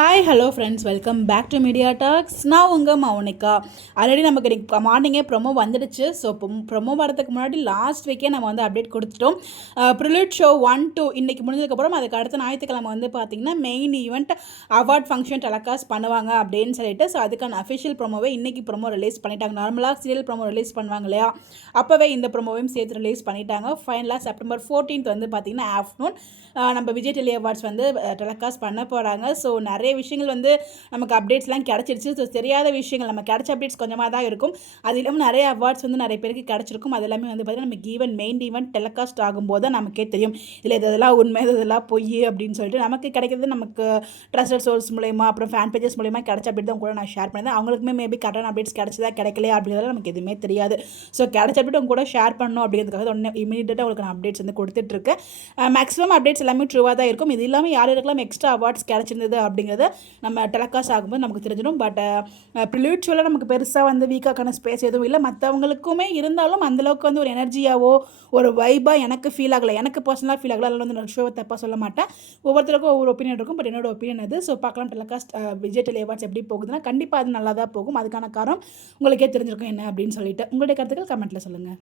Hi hello friends, welcome back to media talks. நான் உங்கள் Mounika. Already நமக்கு இன்னைக்கு மார்னிங்கே ப்ரொமோ வந்துடுச்சு. ஸோ ப்ரொமோ வரதுக்கு முன்னாடி லாஸ்ட் வீக்கே நம்ம வந்து அப்டேட் கொடுத்துட்டோம். ப்ரிலிட் ஷோ 1-2 இன்றைக்கி முடிஞ்சதுக்கப்புறம் அதுக்கு அடுத்த ஞாயிற்றுக்கிழமை வந்து பார்த்திங்கன்னா main event award function telecast பண்ணுவாங்க அப்படின்னு சொல்லிட்டு, ஸோ அதுக்கான அஃபிஷியல் ப்ரொமோவை இன்றைக்கி ப்ரொமோ ரிலீஸ் பண்ணிட்டாங்க. நார்மலாக சீரியல் ப்ரொமோ ரிலீஸ் பண்ணுவாங்க இல்லையா, அப்போவே இந்த ப்ரொமோவையும் சேர்த்து ரிலீஸ் பண்ணிட்டாங்க. ஃபைனலாக செப்டம்பர் 14 வந்து பார்த்திங்கன்னா ஆஃப்டர்நூன் நம்ம விஜய் டெலி அவார்ட்ஸ் வந்து டெலகாஸ்ட் பண்ண போகிறாங்க. ஸோ நிறைய விஷயங்கள் வந்து நமக்கு அப்டேட்ஸ்லாம் கிடச்சிருச்சு. ஸோ தெரியாத விஷயங்கள் நம்ம கிடச்ச அப்டேட்ஸ் கொஞ்சமாக தான் இருக்கும். அது இல்லாமல் நிறைய அவார்ட்ஸ் வந்து நிறைய பேருக்கு கிடச்சிருக்கும். அது எல்லாமே வந்து பார்த்திங்கன்னா நமக்கு மெயின் ஈவெண்ட் டெலகாஸ்ட் ஆகும்போது தான் நமக்கே தெரியும் இல்லை இதெல்லாம் உண்மை இதெல்லாம் பொய் அப்படின்னு சொல்லிட்டு. நமக்கு கிடைக்கிறது நமக்கு ட்ரஸ்டட் சோர்ஸ் மூலயமா அப்புறம் ஃபேன் பேஜஸ் மூலயமா கிடச்ச அப்டேட் தான் கூட நான் ஷேர் பண்ணியிருந்தேன். அவங்களுக்குமே மேபி கரெக்டான அப்டேட்ஸ் கிடச்சதா கிடைக்கலையா அப்படிங்கிறத நமக்கு எதுவுமே தெரியாது. ஸோ கிடச்ச அப்டேட் உங்க கூட ஷேர் பண்ணணும் அப்படிங்கிறதுக்காக ஒன்று இமீடியட்டாக உங்களுக்கு நான் அப்டேட்ஸ் வந்து கொடுத்துட்ருக்கேன். மேக்ஸிமம் அப்டேட்ஸ் எல்லாமே ட்ரூவாக தான் இருக்கும். இது இல்லாமல் யாருக்கெல்லாம் எக்ஸ்ட்ரா அவார்ட்ஸ் கிடச்சிருந்தது அப்படிங்கிறத நம்ம டெலகாஸ்ட் ஆகும்போது நமக்கு தெரிஞ்சிடும். பட் ப்ரிலிட் ஷோவில் நமக்கு பெருசாக வந்து வீக்கான ஸ்பேஸ் எதுவும் இல்லை. மற்றவங்களுக்குமே இருந்தாலும் அந்தளவுக்கு வந்து ஒரு எனர்ஜியாவோ ஒரு வைபாக எனக்கு ஃபீல் ஆகலை. எனக்கு பர்சனலாக ஃபீல் ஆகலை. அதில் வந்து நான் ஷோவை தப்பாக சொல்ல மாட்டேன். ஒவ்வொருத்தருக்கும் ஒவ்வொரு ஒப்பீனியன் இருக்கும். பட் என்னோட ஒப்பீனியன் அது. ஸோ பார்க்கலாம் டெலகாஸ்ட் விஜய் டெலி அவார்ட்ஸ் எப்படி போகுதுன்னா கண்டிப்பாக அது நல்லா தான் போகும். அதுக்கான காரணம் உங்களுக்கே தெரிஞ்சிருக்கும் என்ன அப்படின்னு சொல்லிட்டு. உங்களுடைய கருத்துக்கள் கமெண்ட்டில் சொல்லுங்கள்.